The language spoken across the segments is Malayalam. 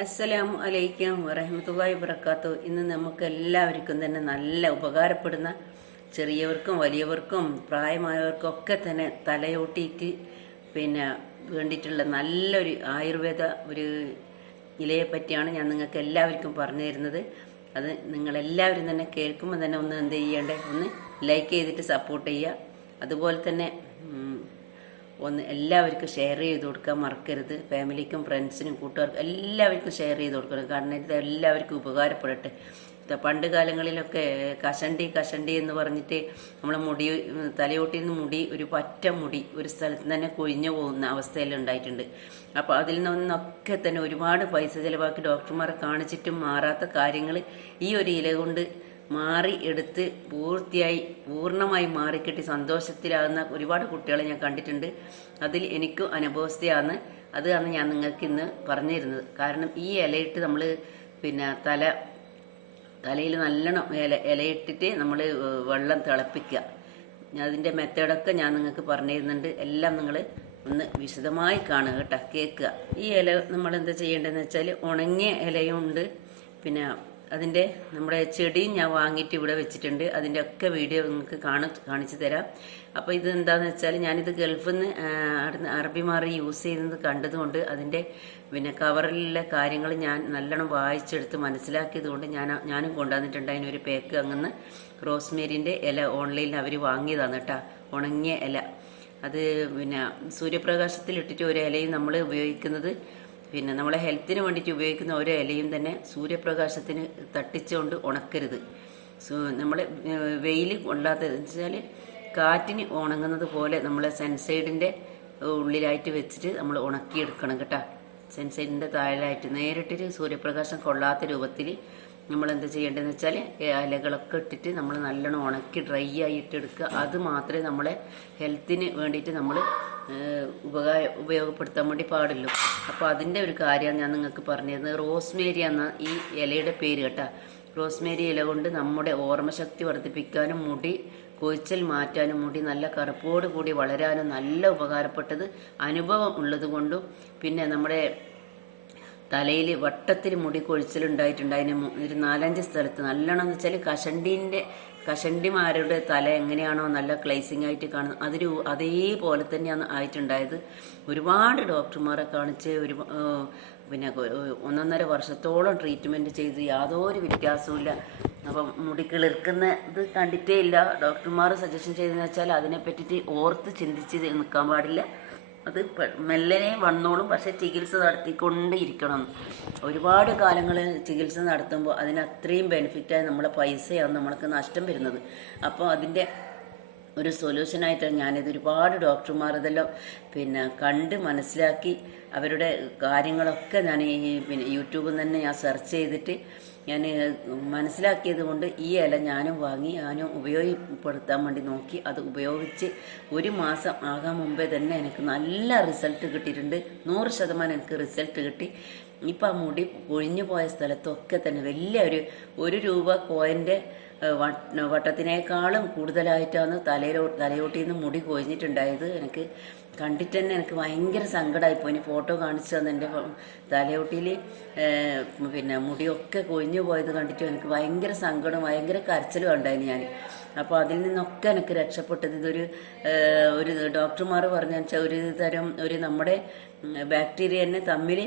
അസ്സലാമു അലൈക്കും വറഹമത്തല്ലാഹി വബർക്കാത്തു ഇന്ന് നമുക്ക് എല്ലാവർക്കും തന്നെ നല്ല ഉപകാരപ്പെടുന്ന ചെറിയവർക്കും വലിയവർക്കും പ്രായമായവർക്കും ഒക്കെ തന്നെ തലയോട്ടിക്ക് പിന്നെ വേണ്ടിയിട്ടുള്ള നല്ലൊരു ആയുർവേദ ഒരു ഇലയെ പറ്റിയാണ് ഞാൻ നിങ്ങൾക്ക് എല്ലാവർക്കും പറഞ്ഞു തരുന്നത്. അത് നിങ്ങളെല്ലാവരും തന്നെ കേൾക്കുമ്പോൾ തന്നെ ഒന്ന് എന്ത് ചെയ്യേണ്ടേ? ഒന്ന് ലൈക്ക് ചെയ്തിട്ട് സപ്പോർട്ട് ചെയ്യുക. അതുപോലെ തന്നെ ഒന്ന് എല്ലാവർക്കും ഷെയർ ചെയ്ത് കൊടുക്കാൻ മറക്കരുത്. ഫാമിലിക്കും ഫ്രണ്ട്സിനും കൂട്ടുകാർക്കും എല്ലാവർക്കും ഷെയർ ചെയ്ത് കൊടുക്കണം. കാരണം ഇത് എല്ലാവർക്കും ഉപകാരപ്പെടട്ടെ. പണ്ട് കാലങ്ങളിലൊക്കെ കഷണ്ടി കഷണ്ടി എന്ന് പറഞ്ഞിട്ട് നമ്മൾ മുടി തലയോട്ടിൽ നിന്ന് മുടി ഒരു പറ്റ മുടി ഒരു സ്ഥലത്ത് തന്നെ കൊഴിഞ്ഞു പോകുന്ന അവസ്ഥയിലുണ്ടായിട്ടുണ്ട് അപ്പോൾ അതിൽ നിന്നൊക്കെ തന്നെ ഒരുപാട് പൈസ ചിലവാക്കി ഡോക്ടർമാരെ കാണിച്ചിട്ടും മാറാത്ത കാര്യങ്ങൾ ഈ ഒരു ഇല കൊണ്ട് മാറി എടുത്ത് പൂർത്തിയായി പൂർണമായി മാറിക്കിട്ടി സന്തോഷത്തിലാകുന്ന ഒരുപാട് കുട്ടികളെ ഞാൻ കണ്ടിട്ടുണ്ട്. അതിൽ എനിക്കും അനുഭവസ്ഥയാണ്. അതാണ് ഞാൻ നിങ്ങൾക്ക് ഇന്ന് പറഞ്ഞു തരുന്നത് കാരണം ഈ ഇലയിട്ട് നമ്മൾ പിന്നെ തല തലയിൽ നല്ലോണം ഇല ഇലയിട്ടിട്ട് നമ്മൾ വെള്ളം തിളപ്പിക്കുക. അതിന്റെ മെത്തേഡൊക്കെ ഞാൻ നിങ്ങൾക്ക് പറഞ്ഞു തരുന്നുണ്ട് എല്ലാം നിങ്ങൾ ഒന്ന് വിശദമായി കാണുക കേട്ടോ കേൾക്കുക. ഈ ഇല നമ്മൾ എന്താ ചെയ്യേണ്ടതെന്ന് വെച്ചാൽ ഉണങ്ങിയ ഇലയും ഉണ്ട് പിന്നെ അതിന്റെ നമ്മുടെ ചെടിയും ഞാൻ വാങ്ങിയിട്ട് ഇവിടെ വെച്ചിട്ടുണ്ട്. അതിന്റെ ഒക്കെ വീഡിയോ നിങ്ങൾക്ക് കാണി കാണിച്ചു തരാം. അപ്പോൾ ഇത് എന്താണെന്ന് വെച്ചാൽ ഞാനിത് ഗൾഫിൽ നിന്ന് അവിടുന്ന് മാറി യൂസ് ചെയ്യുന്നത് കണ്ടതുകൊണ്ട് അതിന്റെ പിന്നെ കവറിലുള്ള കാര്യങ്ങൾ ഞാൻ നല്ലോണം വായിച്ചെടുത്ത് മനസ്സിലാക്കിയതുകൊണ്ട് ഞാൻ ഞാനും കൊണ്ടുവന്നിട്ടുണ്ട്. അതിനൊരു പേക്ക് അങ്ങനെ റോസ്മേരിന്റെ ഇല ഓൺലൈനിൽ അവർ വാങ്ങിയതാണ് കേട്ടോ. ഉണങ്ങിയ ഇല. അത് പിന്നെ സൂര്യപ്രകാശത്തിൽ ഇട്ടിട്ട് ഒരു ഇലയും നമ്മൾ ഉപയോഗിക്കുന്നത് പിന്നെ നമ്മളെ ഹെൽത്തിന് വേണ്ടിയിട്ട് ഉപയോഗിക്കുന്ന ഓരോ ഇലയും തന്നെ സൂര്യപ്രകാശത്തിന് തട്ടിച്ചുകൊണ്ട് ഉണക്കരുത്. നമ്മൾ വെയിൽ കൊള്ളാത്ത വെച്ചാൽ കാറ്റിന് ഉണങ്ങുന്നത് പോലെ നമ്മൾ സെൻസൈഡിന്റെ ഉള്ളിലായിട്ട് വെച്ചിട്ട് നമ്മൾ ഉണക്കിയെടുക്കണം കേട്ടോ. സെൻസൈഡിന്റെ താഴെയായിട്ട് നേരിട്ടൊരു സൂര്യപ്രകാശം കൊള്ളാത്ത രൂപത്തിൽ നമ്മൾ എന്താ ചെയ്യേണ്ടതെന്ന് വെച്ചാൽ ഇലകളൊക്കെ ഇട്ടിട്ട് നമ്മൾ നല്ലോണം ഉണക്കി ഡ്രൈ ആയിട്ട് എടുക്കുക. അത് മാത്രമേ നമ്മളെ ഹെൽത്തിന് വേണ്ടിയിട്ട് നമ്മൾ ഉപകാര ഉപയോഗപ്പെടുത്താൻ വേണ്ടി പാടുള്ളൂ. അപ്പോൾ അതിന്റെ ഒരു കാര്യമാണ് ഞാൻ നിങ്ങൾക്ക് പറഞ്ഞു തരുന്നത് റോസ്മേരി എന്ന ഈ ഇലയുടെ പേര് കേട്ടോ? റോസ്മേരി ഇല കൊണ്ട് നമ്മുടെ ഓർമ്മശക്തി വർദ്ധിപ്പിക്കാനും മുടി കൊഴിച്ചൽ മാറ്റാനും മുടി നല്ല കറുപ്പോട് കൂടി വളരാനും നല്ല ഉപകാരപ്പെട്ടത് അനുഭവം ഉള്ളത് കൊണ്ടും പിന്നെ നമ്മുടെ തലയിൽ വട്ടത്തിൽ മുടി കൊഴിച്ചിലുണ്ടായിട്ടുണ്ട്. അതിന് ഒരു നാലഞ്ച് സ്ഥലത്ത്. നല്ലോണം എന്ന് വെച്ചാൽ കഷണ്ടീന്റെ കഷണ്ടിമാരുടെ തല എങ്ങനെയാണോ നല്ല ക്ലൈസിങ് ആയിട്ട് കാണുന്നത്. അതൊരു അതേപോലെ തന്നെയാണ് ആയിട്ടുണ്ടായത്. ഒരുപാട് ഡോക്ടർമാരെ കാണിച്ച് ഒരു പിന്നെ ഒന്നൊന്നര വർഷത്തോളം ട്രീറ്റ്മെന്റ് ചെയ്ത് യാതൊരു വ്യത്യാസവും അപ്പം മുടി കിളിർക്കുന്ന ഇത് കണ്ടിട്ടേ ഇല്ല. ഡോക്ടർമാർ സജഷൻ ചെയ്തതെന്ന് വെച്ചാൽ അതിനെ പറ്റിയിട്ട് ഓർത്ത് ചിന്തിച്ച് നിൽക്കാൻ പാടില്ല. അത് മെല്ലനെ വന്നോളും പക്ഷെ ചികിത്സ നടത്തിക്കൊണ്ടിരിക്കണം ഒരുപാട് കാലങ്ങൾ ചികിത്സ നടത്തുമ്പോൾ അതിന് അത്രയും ബെനിഫിറ്റായി നമ്മളെ പൈസയാണ് നമ്മൾക്ക് നഷ്ടം വരുന്നത്. അപ്പോൾ അതിന്റെ ഒരു സൊല്യൂഷനായിട്ട് ഞാനിത് ഒരുപാട് ഡോക്ടർമാർ ഇതെല്ലാം പിന്നെ കണ്ട് മനസ്സിലാക്കി അവരുടെ കാര്യങ്ങളൊക്കെ ഞാൻ ഈ പിന്നെ യൂട്യൂബിൽ തന്നെ ഞാൻ സെർച്ച് ചെയ്തിട്ട് ഞാൻ മനസ്സിലാക്കിയത് കൊണ്ട് ഈ ഇല ഞാനും വാങ്ങി ഞാനും ഉപയോഗപ്പെടുത്താൻ വേണ്ടി നോക്കി അത് ഉപയോഗിച്ച് ഒരു മാസം ആകാൻ മുമ്പേ തന്നെ എനിക്ക് നല്ല റിസൾട്ട് കിട്ടിയിട്ടുണ്ട്. നൂറ് ശതമാനം എനിക്ക് റിസൾട്ട് കിട്ടി. ഇപ്പം ആ മുടി പൊഴിഞ്ഞു പോയ സ്ഥലത്തൊക്കെ തന്നെ വലിയ ഒരു ഒരു രൂപ കോയിന്റെ വട്ടത്തിനേക്കാളും കൂടുതലായിട്ടാണ് തലയിലോ തലയോട്ടിൽ നിന്ന് മുടി കൊഴിഞ്ഞിട്ടുണ്ടായത്. എനിക്ക് കണ്ടിട്ട് തന്നെ എനിക്ക് ഭയങ്കര സങ്കടമായിപ്പോയി ഇനി ഫോട്ടോ കാണിച്ചു തന്നെ എന്റെ തലയോട്ടിയിൽ. പിന്നെ മുടിയൊക്കെ കൊഴിഞ്ഞു പോയത് കണ്ടിട്ട് എനിക്ക് ഭയങ്കര സങ്കടം ഭയങ്കര കരച്ചിലും ഉണ്ടായിരുന്നു ഞാൻ. അപ്പോൾ അതിൽ നിന്നൊക്കെ എനിക്ക് രക്ഷപ്പെട്ടത് ഇതൊരു ഒരു ഡോക്ടർമാർ പറഞ്ഞു വെച്ചാൽ ഒരു തരം ഒരു നമ്മുടെ ബാക്ടീരിയനെ തമ്മിൽ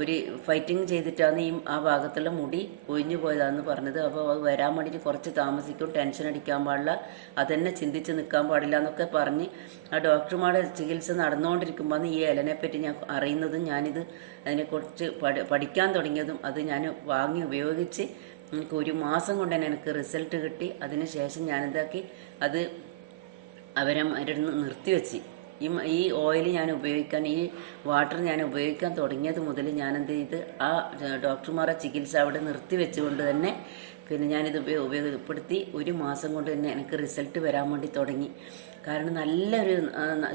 ഒരു ഫൈറ്റിംഗ് ചെയ്തിട്ടാണ് ഈ ആ ഭാഗത്തുള്ള മുടി ഒഴിഞ്ഞു പോയതാന്ന് പറഞ്ഞത്. അപ്പോൾ അത് വരാൻ വേണ്ടിയിട്ട് കുറച്ച് താമസിക്കും ടെൻഷൻ അടിക്കാൻ പാടില്ല അതന്നെ ചിന്തിച്ച് നിൽക്കാൻ പാടില്ല എന്നൊക്കെ പറഞ്ഞ് ആ ഡോക്ടർമാരുടെ ചികിത്സ നടന്നുകൊണ്ടിരിക്കുമ്പോൾ ഈ ഇലനെ പറ്റി ഞാൻ അറിയുന്നതും ഞാനിത് അതിനെക്കുറിച്ച് പഠി പഠിക്കാൻ തുടങ്ങിയതും അത് ഞാൻ വാങ്ങി ഉപയോഗിച്ച് എനിക്ക് ഒരു മാസം കൊണ്ട് തന്നെ എനിക്ക് റിസൾട്ട് കിട്ടി. അതിന് ശേഷം ഞാനെന്താക്കി അത് അവരെ മരുന്ന് നിർത്തിവെച്ച്. ഈ ഓയിൽ ഞാൻ ഉപയോഗിക്കാൻ ഈ വാട്ടർ ഞാൻ ഉപയോഗിക്കാൻ തുടങ്ങിയത് മുതൽ ഞാൻ എന്ത് ചെയ്ത് ആ ഡോക്ടർമാരെ ചികിത്സ അവിടെ നിർത്തി വെച്ചുകൊണ്ട് തന്നെ പിന്നെ ഞാനിത് ഉപയോഗ ഉപയോഗപ്പെടുത്തി ഒരു മാസം കൊണ്ട് തന്നെ എനിക്ക് റിസൾട്ട് വരാൻ വേണ്ടി തുടങ്ങി. കാരണം നല്ലൊരു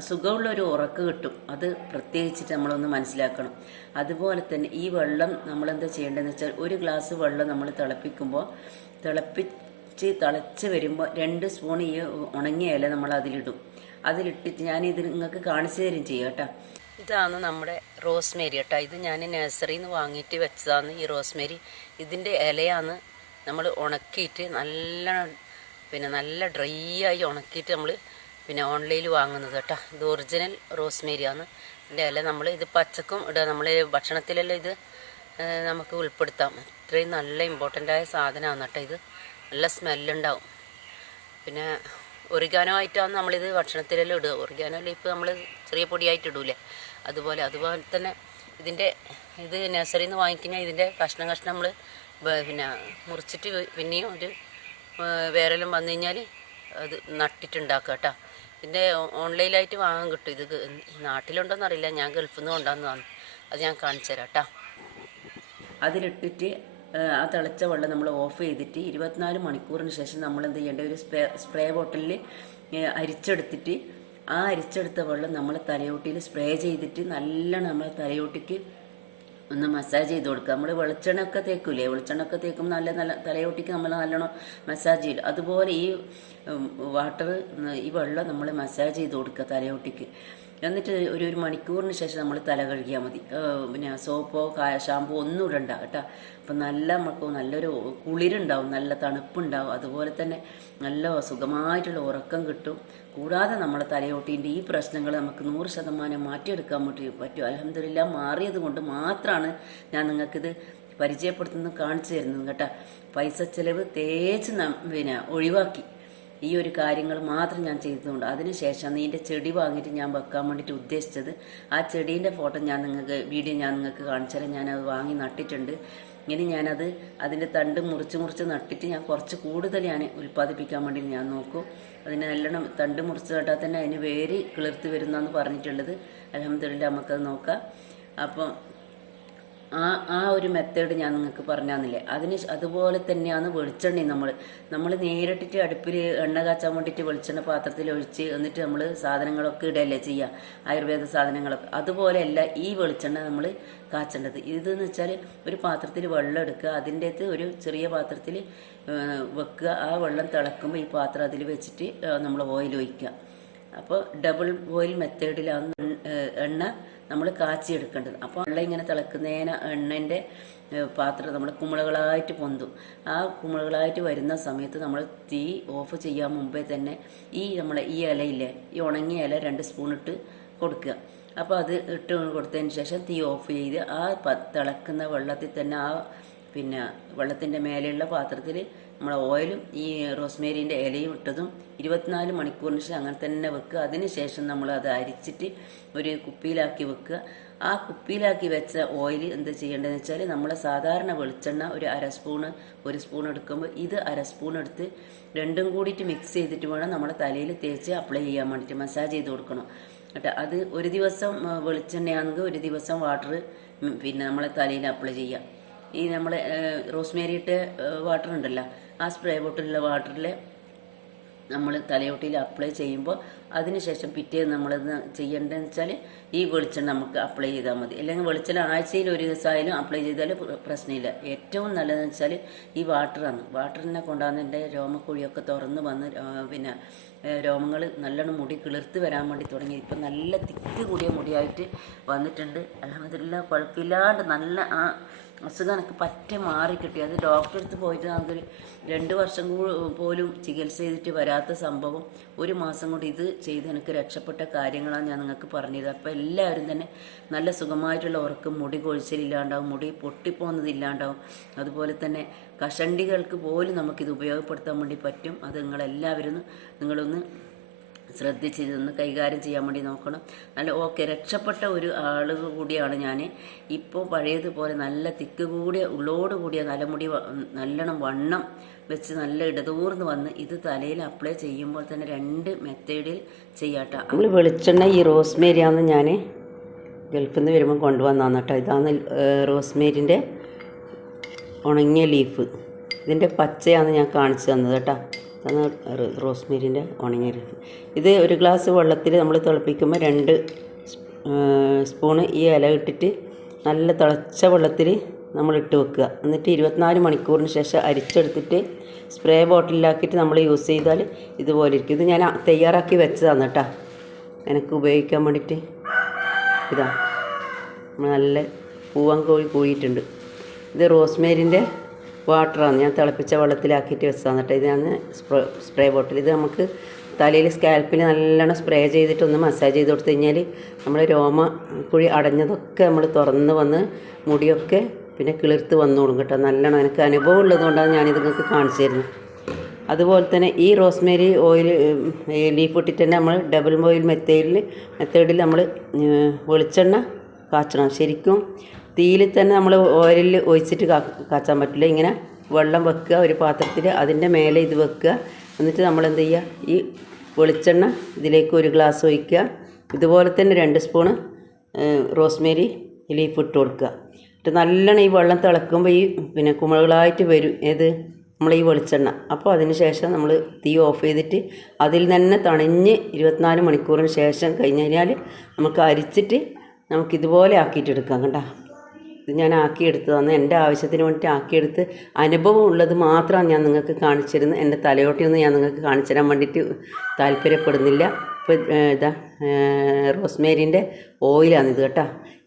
സുഖമുള്ള ഒരു ഉറക്ക് കിട്ടും. അത് പ്രത്യേകിച്ചിട്ട് നമ്മളൊന്ന് മനസ്സിലാക്കണം. അതുപോലെ തന്നെ ഈ വെള്ളം നമ്മളെന്താ ചെയ്യേണ്ടതെന്ന് വെച്ചാൽ ഒരു ഗ്ലാസ് വെള്ളം നമ്മൾ തിളപ്പിക്കുമ്പോൾ തിളപ്പിച്ച് തിളച്ച് വരുമ്പോൾ രണ്ട് സ്പൂൺ ഈ ഉണങ്ങിയ ഇല നമ്മൾ അതിലിടും അതിലിട്ടിട്ട് ഞാൻ ഇത് നിങ്ങൾക്ക് കാണിച്ചു തരും ചെയ്യാം കേട്ടോ. ഇതാണ് നമ്മുടെ റോസ്മേരി കേട്ടോ. ഇത് ഞാൻ നഴ്സറിയിൽ നിന്ന് വാങ്ങിയിട്ട് വെച്ചതാണ് ഈ റോസ്മേരി. ഇതിന്റെ ഇലയാണ് നമ്മൾ ഉണക്കിയിട്ട് നല്ല പിന്നെ നല്ല ഡ്രൈ ആയി ഉണക്കിയിട്ട് നമ്മൾ പിന്നെ ഓൺലൈനിൽ വാങ്ങുന്നത് കേട്ടോ. ഇത് ഒറിജിനൽ റോസ്മേരിയാണ്. ഇതിന്റെ ഇല നമ്മൾ ഇത് പച്ചക്കും ഇടുക. നമ്മൾ ഭക്ഷണത്തിലെല്ലാം ഇത് നമുക്ക് ഉൾപ്പെടുത്താം. ഇത്രയും നല്ല ഇമ്പോർട്ടന്റായ സാധനമാണ് കേട്ടോ ഇത്. നല്ല സ്മെല്ലുണ്ടാവും പിന്നെ ഒറിഗാനോ ആയിട്ടാണ് നമ്മളിത് ഭക്ഷണത്തിലെല്ലാം ഇടുക. ഒറിഗാനോ ലീഫ് നമ്മൾ ചെറിയ പൊടിയായിട്ട് ഇടൂലേ. അതുപോലെ അതുപോലെ തന്നെ ഇതിന്റെ ഇത് നഴ്സറിയിൽ നിന്ന് വാങ്ങിക്കഴിഞ്ഞാൽ ഇതിന്റെ കഷ്ണം കഷ്ണം നമ്മൾ പിന്നെ മുറിച്ചിട്ട് പിന്നെയും ഒരു വേറെല്ലാം വന്നു കഴിഞ്ഞാൽ അത് നട്ടിട്ടുണ്ടാക്കുക കേട്ടോ. ഇതിന്റെ ഓൺലൈനായിട്ട് വാങ്ങാൻ കിട്ടും. ഇത് നാട്ടിലുണ്ടോയെന്നറിയില്ല ഞാൻ ഗൾഫിൽ നിന്ന് കൊണ്ടുവന്നതാണ്. അത് ഞാൻ കാണിച്ചു തരാം കേട്ടോ. അതിലിട്ടിട്ട് ആ തിളച്ച വെള്ളം നമ്മൾ ഓഫ് ചെയ്തിട്ട് ഇരുപത്തിനാല് മണിക്കൂറിന് ശേഷം നമ്മൾ എന്ത് ചെയ്യേണ്ട ഒരു സ്പ്രേ സ്പ്രേ ബോട്ടിലിൽ അരിച്ചെടുത്തിട്ട് ആ അരിച്ചെടുത്ത വെള്ളം നമ്മൾ തലയോട്ടിയിൽ സ്പ്രേ ചെയ്തിട്ട് നല്ലോണം നമ്മൾ തലയോട്ടിക്ക് ഒന്ന് മസാജ് ചെയ്ത് കൊടുക്കുക. നമ്മൾ വെളിച്ചെണ്ണയൊക്കെ തേക്കൂലേ? വെളിച്ചെണ്ണയൊക്കെ തേക്കുമ്പോൾ നല്ല നല്ല തലയോട്ടിക്ക് നമ്മൾ നല്ലോണം മസാജ് ചെയ്യും. അതുപോലെ ഈ വാട്ടർ ഈ വെള്ളം നമ്മൾ മസാജ് ചെയ്ത് കൊടുക്കുക തലയോട്ടിക്ക്. എന്നിട്ട് ഒരു ഒരു മണിക്കൂറിന് ശേഷം നമ്മൾ തല കഴുകിയാൽ മതി. പിന്നെ സോപ്പോ ഷാമ്പോ ഒന്നും ഇടണ്ട കേട്ടോ. അപ്പം നല്ല നമുക്ക് നല്ലൊരു കുളിരുണ്ടാവും നല്ല തണുപ്പുണ്ടാവും. അതുപോലെ തന്നെ നല്ല സുഖമായിട്ടുള്ള ഉറക്കം കിട്ടും. കൂടാതെ നമ്മളെ തലയോട്ടീന്റെ ഈ പ്രശ്നങ്ങൾ നമുക്ക് നൂറ് ശതമാനം മാറ്റിയെടുക്കാൻ വേണ്ടി പറ്റും. അലഹമില്ല മാറിയത് കൊണ്ട് മാത്രമാണ് ഞാൻ നിങ്ങൾക്കിത് പരിചയപ്പെടുത്തുന്നത് കാണിച്ചു തരുന്നത് കേട്ടോ. പൈസ ചെലവ് തേച്ച് പിന്നെ ഒഴിവാക്കി. ഈ ഒരു കാര്യങ്ങൾ മാത്രം ഞാൻ ചെയ്തതുകൊണ്ട് അതിനുശേഷം നീന്റെ ചെടി വാങ്ങിയിട്ട് ഞാൻ വെക്കാൻ വേണ്ടിയിട്ട് ഉദ്ദേശിച്ചത്. ആ ചെടീന്റെ ഫോട്ടോ ഞാൻ നിങ്ങൾക്ക് വീഡിയോ ഞാൻ നിങ്ങൾക്ക് കാണിച്ചാൽ അത് വാങ്ങി നട്ടിട്ടുണ്ട്. ഇനി ഞാനത് അതിന്റെ തണ്ട് മുറിച്ച് മുറിച്ച് നട്ടിട്ട് ഞാൻ കുറച്ച് കൂടുതൽ ഞാൻ ഉൽപ്പാദിപ്പിക്കാൻ വേണ്ടി ഞാൻ നോക്കൂ. അതിന് നല്ലോണം തണ്ട് മുറിച്ച് നട്ടാൽ തന്നെ അതിന് വേര് കിളിർത്ത് വരുന്നതെന്ന് പറഞ്ഞിട്ടുള്ളത്. അലഹമ്മദില്ല നമുക്കത് നോക്കാം. അപ്പം ആ ആ ഒരു മെത്തേഡ് ഞാൻ നിങ്ങൾക്ക് പറഞ്ഞു തന്നില്ലേ അതിന് അതുപോലെ തന്നെയാണ് വെളിച്ചെണ്ണയും നമ്മൾ നമ്മൾ നേരിട്ടിട്ട് അടുപ്പിൽ എണ്ണ കാച്ചാൻ വേണ്ടിയിട്ട് വെളിച്ചെണ്ണ പാത്രത്തിൽ ഒഴിച്ച് എന്നിട്ട് നമ്മൾ സാധനങ്ങളൊക്കെ ഇടയല്ലേ ചെയ്യുക ആയുർവേദ സാധനങ്ങളൊക്കെ. അതുപോലെയല്ല ഈ വെളിച്ചെണ്ണ നമ്മൾ കാച്ചേണ്ടത്. ഇതെന്ന് വെച്ചാൽ ഒരു പാത്രത്തിൽ വെള്ളം എടുക്കുക അതിന്റെ അകത്ത് ഒരു ചെറിയ പാത്രത്തിൽ വെക്കുക. ആ വെള്ളം തിളക്കുമ്പോൾ ഈ പാത്രം അതിൽ വെച്ചിട്ട് നമ്മൾ ഓയിൽ ഒഴിക്കുക. അപ്പോൾ ഡബിൾ ഓയിൽ മെത്തേഡിലാണ് എണ്ണ നമ്മൾ കാച്ചിയെടുക്കേണ്ടത്. അപ്പോൾ വെള്ളം ഇങ്ങനെ തിളക്കുന്നതിന് എണ്ണന്റെ പാത്രം നമ്മൾ കുമിളകളായിട്ട് പൊന്തും. ആ കുമിളകളായിട്ട് വരുന്ന സമയത്ത് നമ്മൾ തീ ഓഫ് ചെയ്യാൻ മുമ്പേ തന്നെ ഈ നമ്മളെ ഈ ഇലയില്ലേ ഈ ഉണങ്ങിയ ഇല രണ്ട് സ്പൂൺ ഇട്ട് കൊടുക്കുക. അപ്പോൾ അത് ഇട്ട് കൊടുത്തതിന് ശേഷം തീ ഓഫ് ചെയ്ത് ആ തിളക്കുന്ന വെള്ളത്തിൽ തന്നെ ആ പിന്നെ വെള്ളത്തിന്റെ മേലെയുള്ള പാത്രത്തിൽ നമ്മൾ ഓയിലും ഈ റോസ്മേരിന്റെ ഇലയും ഇട്ടതും ഇരുപത്തിനാല് മണിക്കൂറിന് ശേഷം അങ്ങനെ തന്നെ വെക്കുക. അതിന് ശേഷം നമ്മൾ അത് അരിച്ചിട്ട് ഒരു കുപ്പിയിലാക്കി വെക്കുക. ആ കുപ്പിയിലാക്കി വെച്ച ഓയിൽ എന്ത് ചെയ്യേണ്ടതെന്ന് വെച്ചാൽ നമ്മൾ സാധാരണ വെളിച്ചെണ്ണ ഒരു അര സ്പൂണ് ഒരു സ്പൂൺ എടുക്കുമ്പോൾ ഇത് അര സ്പൂൺ എടുത്ത് രണ്ടും കൂടിയിട്ട് മിക്സ് ചെയ്തിട്ട് വേണം നമ്മുടെ തലയിൽ തേച്ച് അപ്ലൈ ചെയ്യാൻ വേണ്ടിയിട്ട് മസാജ് ചെയ്ത് കൊടുക്കണം. കേട്ടോ അത് ഒരു ദിവസം വെളിച്ചെണ്ണയാണെങ്കിൽ ഒരു ദിവസം വാട്ടർ പിന്നെ നമ്മളെ തലയിൽ അപ്ലൈ ചെയ്യാം. ഈ നമ്മൾ റോസ്മേരി ഇട്ട് വാട്ടർ ഉണ്ടല്ലോ ആ സ്പ്രേ ബോട്ടിലുള്ള വാട്ടറിൽ നമ്മൾ തലയോട്ടിയിൽ അപ്ലൈ ചെയ്യുമ്പോൾ അതിനുശേഷം പിറ്റേന്ന് നമ്മൾ ചെയ്യേണ്ടതെന്ന് വെച്ചാൽ ഈ വെളിച്ചെണ്ണ നമുക്ക് അപ്ലൈ ചെയ്താൽ മതി. അല്ലെങ്കിൽ വെളിച്ചെണ്ണ ആഴ്ചയിൽ ഒരു ദിവസമായാലും അപ്ലൈ ചെയ്താൽ പ്രശ്നമില്ല. ഏറ്റവും നല്ലതെന്ന് വെച്ചാൽ ഈ വാട്ടറാണ്. വാട്ടറിനെ കൊണ്ടാണ് എന്റെ രോമക്കുഴിയൊക്കെ തുറന്ന് വന്ന് പിന്നെ രോമങ്ങൾ നല്ലോണം മുടി കിളിർത്ത് വരാൻ വേണ്ടി തുടങ്ങി. ഇപ്പം നല്ല തിക്ക് കൂടിയ മുടിയായിട്ട് വന്നിട്ടുണ്ട്. അലഹമില്ല കുഴപ്പമില്ലാണ്ട് നല്ല ആ അസുഖം എനിക്ക് പറ്റ മാറി കിട്ടി. അത് ഡോക്ടറെ അടുത്ത് പോയിട്ട് നമുക്കൊരു രണ്ട് വർഷം പോലും ചികിത്സ ചെയ്തിട്ട് വരാത്ത സംഭവം ഒരു മാസം കൊണ്ട് ഇത് ചെയ്ത് എനിക്ക് രക്ഷപ്പെട്ട കാര്യങ്ങളാണ് ഞാൻ നിങ്ങൾക്ക് പറഞ്ഞത് അപ്പോൾ എല്ലാവരും തന്നെ നല്ല സുഖമായിട്ടുള്ള ഉറക്കം മുടി കൊഴിച്ചിലില്ലാണ്ടാവും മുടി പൊട്ടിപ്പോകുന്നതില്ലാണ്ടാവും അതുപോലെ തന്നെ കഷണ്ടികൾക്ക് പോലും നമുക്കിത് ഉപയോഗപ്പെടുത്താൻ വേണ്ടി പറ്റും. അത് നിങ്ങളെല്ലാവരും നിങ്ങളൊന്ന് ശ്രദ്ധിച്ച് ഇതൊന്ന് കൈകാര്യം ചെയ്യാൻ വേണ്ടി നോക്കണം. നല്ല ഓക്കെ രക്ഷപ്പെട്ട ഒരു ആൾ കൂടിയാണ് ഞാൻ ഇപ്പോൾ പഴയതുപോലെ നല്ല തിക്ക് കൂടിയ ഉള്ളോട് കൂടിയ തലമുടി നല്ലോണം വണ്ണം വെച്ച് നല്ല ഇടതൂർന്ന് വന്ന് ഇത് തലയിൽ അപ്ലൈ ചെയ്യുമ്പോൾ തന്നെ രണ്ട് മെത്തേഡിൽ ചെയ്യാട്ട. നമ്മൾ വെളിച്ചെണ്ണ ഈ റോസ്മേരിയാന്ന് ഞാൻ ഗൾഫിൽ നിന്ന് വരുമ്പോൾ കൊണ്ടുവന്നാണ് കേട്ടോ. ഇതാണ് റോസ്മേരിന്റെ ഉണങ്ങിയ ലീഫ്. ഇതിന്റെ പച്ചയാണ് ഞാൻ കാണിച്ചു തന്നത് കേട്ടോ. റോസ്മേരിന്റെ ഉണങ്ങിയ ഇത് ഒരു ഗ്ലാസ് വെള്ളത്തിൽ നമ്മൾ തിളപ്പിക്കുമ്പോൾ രണ്ട് സ്പൂണ് ഈ ഇല ഇട്ടിട്ട് നല്ല തിളച്ച വെള്ളത്തിൽ നമ്മൾ ഇട്ട് വെക്കുക. എന്നിട്ട് ഇരുപത്തിനാല് മണിക്കൂറിന് ശേഷം അരിച്ചെടുത്തിട്ട് സ്പ്രേ ബോട്ടിലാക്കിയിട്ട് നമ്മൾ യൂസ് ചെയ്താൽ ഇതുപോലെ ഇരിക്കും. ഇത് ഞാൻ തയ്യാറാക്കി വെച്ചതാണ് കേട്ടോ. എനിക്ക് ഉപയോഗിക്കാൻ വേണ്ടിയിട്ട് ഇതാ. നമ്മൾ നല്ല പൂവൻ കോഴി കൂടിയിട്ടുണ്ട്. ഇത് റോസ്മേരിന്റെ വാട്ടറാണ്. ഞാൻ തിളപ്പിച്ച വെള്ളത്തിലാക്കിയിട്ട് വെച്ചാൽ കേട്ടോ. ഇതാണ് സ്പ്രേ സ്പ്രേ ബോട്ടിൽ. ഇത് നമുക്ക് തലയിൽ സ്കാൽപ്പിൽ നല്ലോണം സ്പ്രേ ചെയ്തിട്ടൊന്ന് മസാജ് ചെയ്ത് കൊടുത്തു കഴിഞ്ഞാൽ നമ്മൾ രോമ കുഴി അടഞ്ഞതൊക്കെ നമ്മൾ തുറന്ന് വന്ന് മുടിയൊക്കെ പിന്നെ കിളിർത്ത് വന്നോളും കേട്ടോ. നല്ലോണം എനിക്ക് അനുഭവം ഉള്ളതുകൊണ്ടാണ് ഞാനിത് നിങ്ങൾക്ക് കാണിച്ചു തരുന്നത്. അതുപോലെ തന്നെ ഈ റോസ്മേരി ഓയിൽ ലീഫ് ഇട്ടിട്ട് തന്നെ നമ്മൾ ഡബിൾ ഓയിൽ മെത്തേഡിൽ മെത്തേഡിൽ നമ്മൾ വെളിച്ചെണ്ണ കാച്ചണം. ശരിക്കും തീയിൽ തന്നെ നമ്മൾ ഓയിലിൽ ഒഴിച്ചിട്ട് കാച്ചാൻ പറ്റില്ല. ഇങ്ങനെ വെള്ളം വെക്കുക ഒരു പാത്രത്തിൽ അതിന്റെ മേലെ ഇത് വെക്കുക. എന്നിട്ട് നമ്മൾ എന്ത് ചെയ്യുക? ഈ വെളിച്ചെണ്ണ ഇതിലേക്ക് ഒരു ഗ്ലാസ് ഒഴിക്കുക. ഇതുപോലെ തന്നെ രണ്ട് സ്പൂണ് റോസ്മേരി ലീഫ് ഇട്ട് കൊടുക്കുക. എന്നിട്ട് നല്ലോണം ഈ വെള്ളം തിളക്കുമ്പോൾ ഈ പിന്നെ കുമിളകളായിട്ട് വരും. ഏത്? നമ്മൾ ഈ വെളിച്ചെണ്ണ. അപ്പോൾ അതിന് ശേഷം നമ്മൾ തീ ഓഫ് ചെയ്തിട്ട് അതിൽ തന്നെ തണിഞ്ഞ് ഇരുപത്തിനാല് മണിക്കൂറിന് ശേഷം കഴിഞ്ഞ് കഴിഞ്ഞാൽ നമുക്ക് അരിച്ചിട്ട് നമുക്കിതുപോലെ ആക്കിയിട്ടെടുക്കാം കണ്ടോ ഇത് ഞാൻ ആക്കിയെടുത്തതാണ് എന്റെ ആവശ്യത്തിന് വേണ്ടിയിട്ട് ആക്കിയെടുത്ത് അനുഭവം ഉള്ളത് മാത്രമാണ് ഞാൻ നിങ്ങൾക്ക് കാണിച്ചിരുന്നത് എന്റെ തലയോട്ടിയൊന്നും ഞാൻ നിങ്ങൾക്ക് കാണിച്ചു തരാൻ വേണ്ടിയിട്ട് താല്പര്യപ്പെടുന്നില്ല. ഇപ്പോൾ ഇതാ റോസ്മേരിന്റെ ഓയിലാണ് ഇത് കേട്ടോ.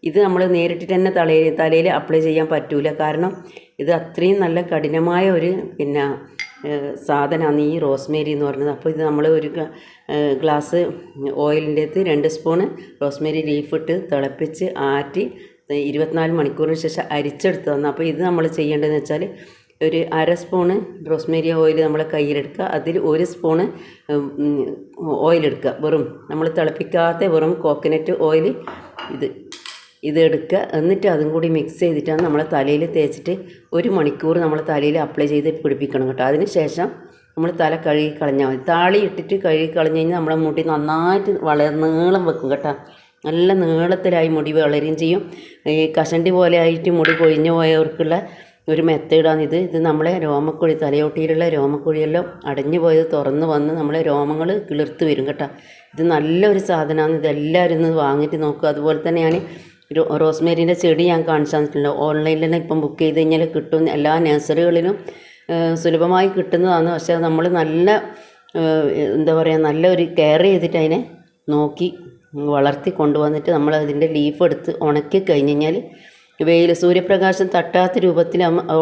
ഇത് നമ്മൾ നേരിട്ടിട്ട് തന്നെ തലയിൽ തലയിൽ അപ്ലൈ ചെയ്യാൻ പറ്റൂല. കാരണം ഇത് അത്രയും നല്ല കഠിനമായ ഒരു പിന്നെ സാധനമാണ് ഈ റോസ്മേരി എന്ന് പറയുന്നത്. അപ്പോൾ ഇത് നമ്മൾ ഒരു ഗ്ലാസ് ഓയിലിന്റെ അകത്ത് രണ്ട് സ്പൂണ് റോസ്മേരി ലീഫ് ഇട്ട് തിളപ്പിച്ച് ആറ്റി ഇരുപത്തിനാല് മണിക്കൂറിന് ശേഷം അരിച്ചെടുത്ത് തന്നു അപ്പോൾ ഇത് നമ്മൾ ചെയ്യേണ്ടതെന്ന് വെച്ചാൽ ഒരു അര സ്പൂണ് റോസ്മേരി ഓയിൽ നമ്മൾ കയ്യിലെടുക്കുക. അതിൽ ഒരു സ്പൂണ് ഓയിലെടുക്കുക വെറും നമ്മൾ തിളപ്പിക്കാത്ത വെറും കോക്കനട്ട് ഓയിൽ ഇത് ഇത് എടുക്കുക. എന്നിട്ട് അതും കൂടി മിക്സ് ചെയ്തിട്ടാണ് നമ്മൾ തലയിൽ തേച്ചിട്ട് ഒരു മണിക്കൂർ നമ്മൾ തലയിൽ അപ്ലൈ ചെയ്ത് പിടിപ്പിക്കണം കേട്ടോ. അതിന് ശേഷം നമ്മൾ തല കഴുകി കളഞ്ഞാൽ മതി. താളി ഇട്ടിട്ട് കഴുകി കളഞ്ഞ് കഴിഞ്ഞാൽ നമ്മളെ മുടി നന്നായിട്ട് വളരെ നീളം വെക്കും കേട്ടോ. നല്ല നീളത്തിലായി മുടി വളരുകയും ചെയ്യും. ഈ കഷണ്ടി പോലെ ആയിട്ട് മുടി കൊഴിഞ്ഞു പോയവർക്കുള്ള ഒരു മെത്തേഡാണ് ഇത് ഇത് നമ്മളെ രോമക്കുഴി തലയോട്ടിയിലുള്ള രോമക്കുഴിയെല്ലാം അടഞ്ഞു പോയത് തുറന്ന് വന്ന് നമ്മളെ രോമങ്ങൾ കിളിർത്ത് വരും കേട്ടോ. ഇത് നല്ലൊരു സാധനമാണ്. ഇതെല്ലാവരും ഒന്ന് വാങ്ങിയിട്ട് നോക്കുക. അതുപോലെ തന്നെ ഞാൻ റോസ്മേരീന്റെ ചെടി ഞാൻ കാണിച്ചു തന്നിട്ടുണ്ട് ഓൺലൈനിൽ തന്നെ ഇപ്പം ബുക്ക് ചെയ്ത് കഴിഞ്ഞാൽ കിട്ടും. എല്ലാ നഴ്സറികളിലും സുലഭമായി കിട്ടുന്നതാണ്. പക്ഷേ നമ്മൾ നല്ല എന്താ പറയുക നല്ല ഒരു കെയർ ചെയ്തിട്ട് അതിനെ നോക്കി വളർത്തി കൊണ്ടുവന്നിട്ട് നമ്മൾ അതിന്റെ ലീഫ് എടുത്ത് ഉണക്കി കഴിഞ്ഞ് കഴിഞ്ഞാൽ വെയിൽ സൂര്യപ്രകാശം തട്ടാത്ത രൂപത്തിൽ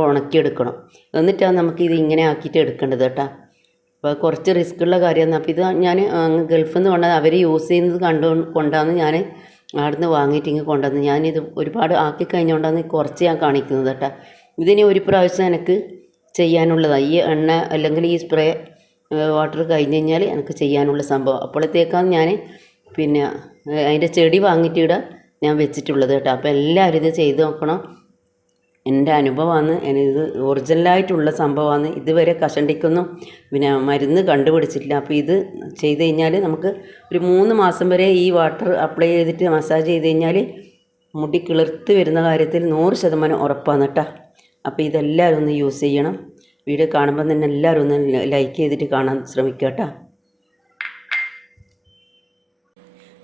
ഉണക്കിയെടുക്കണം. എന്നിട്ടാണ് നമുക്ക് ഇത് ഇങ്ങനെ ആക്കിയിട്ട് എടുക്കേണ്ടത് കേട്ടോ. അപ്പോൾ കുറച്ച് റിസ്ക് ഉള്ള കാര്യമാണ്. അപ്പോൾ ഇത് ഞാൻ ഗൾഫിൽ നിന്ന് കൊണ്ടുവന്ന് അവർ യൂസ് ചെയ്യുന്നത് കണ്ടു കൊണ്ടാണ് ഞാൻ അവിടുന്ന് വാങ്ങിയിട്ട് ഇങ്ങ് കൊണ്ടുവന്ന് ഞാനിത് ഒരുപാട് ആക്കി കഴിഞ്ഞുകൊണ്ടാണ് കുറച്ച് ഞാൻ കാണിക്കുന്നത് കേട്ടോ. ഇതിനി ഒരു പ്രാവശ്യം എനിക്ക് ചെയ്യാനുള്ളതാണ്. ഈ എണ്ണ അല്ലെങ്കിൽ ഈ സ്പ്രേ വാട്ടർ കഴിഞ്ഞ് കഴിഞ്ഞാൽ എനിക്ക് ചെയ്യാനുള്ള സംഭവം. അപ്പോഴത്തേക്കാണ് ഞാൻ പിന്നെ അതിന്റെ ചെടി വാങ്ങിയിട്ട് ഇവിടെ ഞാൻ വെച്ചിട്ടുള്ളത് കേട്ടോ. അപ്പോൾ എല്ലാവരും ഇത് ചെയ്ത് നോക്കണം. എന്റെ അനുഭവമാണ് ഇത് ഒറിജിനലായിട്ടുള്ള സംഭവമാണ്. ഇതുവരെ കഷണ്ടിക്കൊന്നും പിന്നെ മരുന്ന് കണ്ടുപിടിച്ചിട്ടില്ല. അപ്പോൾ ഇത് ചെയ്ത് കഴിഞ്ഞാൽ നമുക്ക് ഒരു മൂന്ന് മാസം വരെ ഈ വാട്ടർ അപ്ലൈ ചെയ്തിട്ട് മസാജ് ചെയ്ത് കഴിഞ്ഞാൽ മുടി കിളിർത്ത് വരുന്ന കാര്യത്തിൽ നൂറ് ശതമാനം ഉറപ്പാണ് കേട്ടോ. അപ്പോൾ ഇതെല്ലാവരും ഒന്ന് യൂസ് ചെയ്യണം. വീഡിയോ കാണുമ്പോൾ തന്നെ എല്ലാവരും ഒന്ന് ലൈക്ക് ചെയ്തിട്ട് കാണാൻ ശ്രമിക്കുക കേട്ടോ.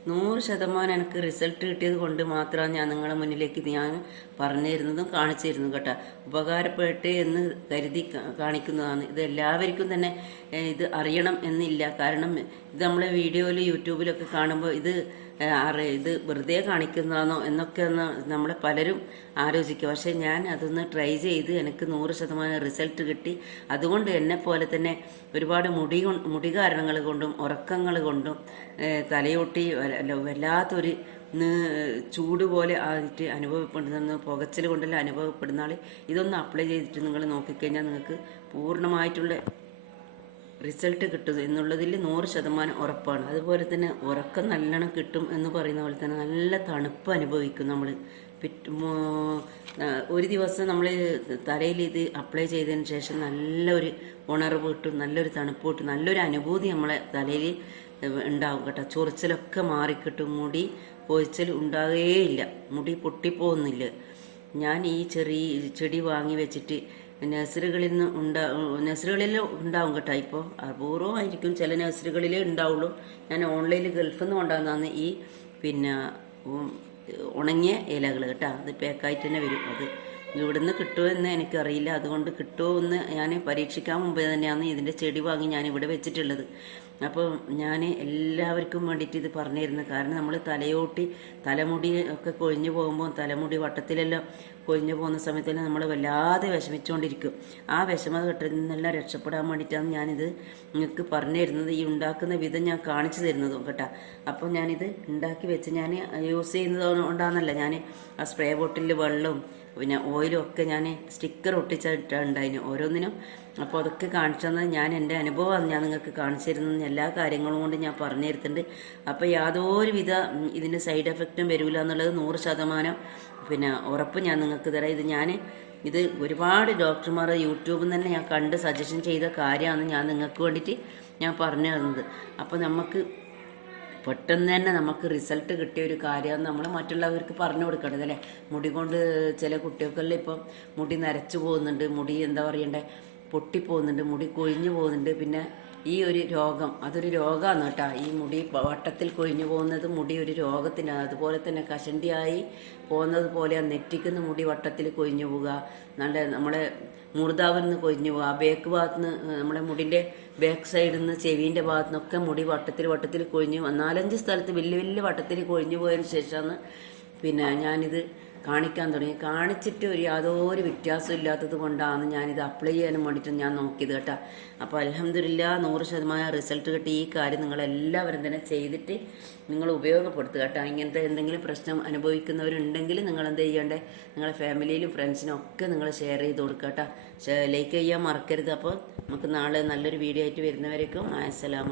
Ну. നൂറ് ശതമാനം എനിക്ക് റിസൾട്ട് കിട്ടിയത് കൊണ്ട് മാത്രമാണ് ഞാൻ നിങ്ങളുടെ മുന്നിലേക്ക് ഞാൻ പറഞ്ഞു തരുന്നതും കാണിച്ചു തരുന്നതും കേട്ടോ. ഉപകാരപ്പെട്ട് എന്ന് കരുതി കാണിക്കുന്നതാണ്. ഇത് എല്ലാവർക്കും തന്നെ ഇത് അറിയണം എന്നില്ല. കാരണം ഇത് നമ്മളെ വീഡിയോയിൽ യൂട്യൂബിലൊക്കെ കാണുമ്പോൾ ഇത് അറി ഇത് വെറുതെ കാണിക്കുന്നതാണോ എന്നൊക്കെ ഒന്ന് നമ്മളെ പലരും ആലോചിക്കും. പക്ഷേ ഞാൻ അതൊന്ന് ട്രൈ ചെയ്ത് എനിക്ക് നൂറ് ശതമാനം റിസൾട്ട് കിട്ടി. അതുകൊണ്ട് എന്നെ പോലെ തന്നെ ഒരുപാട് മുടി മുടി കാരണങ്ങൾ കൊണ്ടും ഉറക്കങ്ങൾ കൊണ്ടും തലയോട്ടി വല്ലാത്തൊരു ചൂട് പോലെ ആയിട്ട് അനുഭവപ്പെടുന്ന പുകച്ചിൽ കൊണ്ടല്ല അനുഭവപ്പെടുന്ന ആൾ ഇതൊന്ന് അപ്ലൈ ചെയ്തിട്ട് നിങ്ങൾ നോക്കിക്കഴിഞ്ഞാൽ നിങ്ങൾക്ക് പൂർണമായിട്ടുള്ള റിസൾട്ട് കിട്ടും എന്നുള്ളതിൽ നൂറ് ശതമാനം ഉറപ്പാണ്. അതുപോലെ തന്നെ ഉറക്കം നല്ലോണം കിട്ടും എന്ന് പറയുന്ന പോലെ തന്നെ നല്ല തണുപ്പ് അനുഭവിക്കും നമ്മൾ ഒരു ദിവസം നമ്മൾ തലയിൽ ഇത് അപ്ലൈ ചെയ്തതിന് ശേഷം നല്ലൊരു ഉണർവ് കിട്ടും നല്ലൊരു തണുപ്പ് കിട്ടും നല്ലൊരു അനുഭൂതി നമ്മളെ തലയിൽ ഉണ്ടാവും കേട്ടോ. ചൊറിച്ചിലൊക്കെ മാറിക്കിട്ടും മുടി പൊഴിച്ചൽ ഉണ്ടാകുകയില്ല മുടി പൊട്ടിപ്പോകുന്നില്ല ഞാൻ ഈ ചെറിയ ചെടി വാങ്ങി വെച്ചിട്ട് നഴ്സറികളിൽ നിന്ന് ഉണ്ടാ നഴ്സറികളിൽ ഉണ്ടാവും കേട്ടോ. ഇപ്പോൾ അപൂർവമായിരിക്കും ചില നഴ്സറികളിലേ ഉണ്ടാവുള്ളൂ. ഞാൻ ഓൺലൈനിൽ ഗൾഫിൽ നിന്ന് കൊണ്ടുവന്നതാണ് ഈ പിന്നെ ഉണങ്ങിയ ഇലകൾ കേട്ടോ. അത് പാക്കായിട്ട് തന്നെ വരും. അത് ഇവിടുന്ന് കിട്ടുമോ എന്ന് എനിക്കറിയില്ല. അതുകൊണ്ട് കിട്ടുമോ എന്ന് ഞാൻ പരീക്ഷിക്കാൻ മുമ്പേ തന്നെയാണ് ഇതിന്റെ ചെടി വാങ്ങി ഞാൻ ഇവിടെ വെച്ചിട്ടുള്ളത്. അപ്പോൾ ഞാൻ എല്ലാവർക്കും വേണ്ടിയിട്ട് ഇത് പറഞ്ഞിരുന്നു. കാരണം നമ്മൾ തലയോട്ടി തലമുടി ഒക്കെ കൊഴിഞ്ഞു പോകുമ്പോൾ തലമുടി വട്ടത്തിലെല്ലാം കൊഴിഞ്ഞു പോകുന്ന സമയത്തെല്ലാം നമ്മൾ വല്ലാതെ വിഷമിച്ചുകൊണ്ടിരിക്കും ആ വിഷമ ഘട്ടത്തിൽ നിന്നെല്ലാം രക്ഷപ്പെടാൻ വേണ്ടിയിട്ടാണ് ഞാനിത് നിങ്ങൾക്ക് പറഞ്ഞു തരുന്നത് ഈ ഉണ്ടാക്കുന്ന വിധം ഞാൻ കാണിച്ചു തരുന്നതും കേട്ടോ. അപ്പോൾ ഞാനിത് ഉണ്ടാക്കി വെച്ച് ഞാൻ യൂസ് ചെയ്യുന്നത് കൊണ്ടാണെന്നല്ല ഞാൻ ആ സ്പ്രേ ബോട്ടിലിൽ വെള്ളവും പിന്നെ ഓയിലും ഒക്കെ ഞാൻ സ്റ്റിക്കർ ഒട്ടിച്ചിട്ടുണ്ടായിരുന്നു ഓരോന്നിനും അപ്പോൾ അതൊക്കെ കാണിച്ചു തന്നത് ഞാൻ എന്റെ അനുഭവമാണ് ഞാൻ നിങ്ങൾക്ക് കാണിച്ചു തരുന്ന എല്ലാ കാര്യങ്ങളും കൊണ്ട് ഞാൻ പറഞ്ഞു തരുന്നുണ്ട്. അപ്പോൾ യാതൊരുവിധ ഇതിന്റെ സൈഡ് എഫക്റ്റും വരില്ല എന്നുള്ളത് നൂറ് ശതമാനം. പിന്നെ ഉറപ്പ് ഞാൻ നിങ്ങൾക്ക് തരാം. ഇത് ഞാൻ ഇത് ഒരുപാട് ഡോക്ടർമാർ യൂട്യൂബിൽ തന്നെ ഞാൻ കണ്ട് സജഷൻ ചെയ്ത കാര്യമാണ് ഞാൻ നിങ്ങൾക്ക് വേണ്ടിയിട്ട് ഞാൻ പറഞ്ഞു തന്നത്. അപ്പോൾ നമുക്ക് പെട്ടെന്ന് തന്നെ നമുക്ക് റിസൾട്ട് കിട്ടിയ ഒരു കാര്യമാണ് നമ്മൾ മറ്റുള്ളവർക്ക് പറഞ്ഞു കൊടുക്കേണ്ടത് അല്ലേ? മുടി കൊണ്ട് ചില കുട്ടികൾക്കെല്ലാം ഇപ്പം മുടി നരച്ചു പോകുന്നുണ്ട്. മുടി എന്താ പറയണ്ടേ? പൊട്ടിപ്പോകുന്നുണ്ട് മുടി കൊഴിഞ്ഞു പോകുന്നുണ്ട്. പിന്നെ ഈ ഒരു രോഗം അതൊരു രോഗമാണ് കേട്ടോ. ഈ മുടി വട്ടത്തിൽ കൊഴിഞ്ഞു പോകുന്നത് മുടി ഒരു രോഗത്തിനാണ്. അതുപോലെ തന്നെ കഷണ്ടിയായി പോകുന്നത് പോലെ നെറ്റിക്കുന്ന മുടി വട്ടത്തിൽ കൊഴിഞ്ഞു പോവുക. നല്ല നമ്മുടെ മുറുതാവിൽ നിന്ന് കൊഴിഞ്ഞു പോവുക. ബേക്ക് ഭാഗത്ത് നിന്ന് നമ്മുടെ മുടിന്റെ ബാക്ക് സൈഡിൽ നിന്ന് ചെവീന്റെ ഭാഗത്തു നിന്നൊക്കെ മുടി വട്ടത്തിൽ വട്ടത്തിൽ കൊഴിഞ്ഞു നാലഞ്ച് സ്ഥലത്ത് വലിയ വലിയ വട്ടത്തിൽ കൊഴിഞ്ഞു പോയതിന് ശേഷമാണ് പിന്നെ ഞാനിത് കാണിക്കാൻ തുടങ്ങി. കാണിച്ചിട്ട് ഒരു യാതൊരു വ്യത്യാസവും ഇല്ലാത്തത് കൊണ്ടാണ് ഞാനിത് അപ്ലൈ ചെയ്യാനും വേണ്ടിയിട്ട് ഞാൻ നോക്കിയത് കേട്ടോ. അപ്പോൾ അലഹമില്ല നൂറ് ശതമാനം റിസൾട്ട് കിട്ടി. ഈ കാര്യം നിങ്ങളെല്ലാവരും തന്നെ ചെയ്തിട്ട് നിങ്ങൾ ഉപയോഗപ്പെടുത്തുക കേട്ടോ. ഇങ്ങനത്തെ എന്തെങ്കിലും പ്രശ്നം അനുഭവിക്കുന്നവരുണ്ടെങ്കിൽ നിങ്ങൾ എന്ത് ചെയ്യണ്ടേ? നിങ്ങളെ ഫാമിലിയിലും ഫ്രണ്ട്സിനും ഒക്കെ നിങ്ങൾ ഷെയർ ചെയ്ത് കൊടുക്കുക കേട്ടോ. ലൈക്ക് ചെയ്യാൻ മറക്കരുത്. അപ്പോൾ നമുക്ക് നാളെ നല്ലൊരു വീഡിയോ ആയിട്ട് വരുന്നവരേക്കും അസ്സലാമ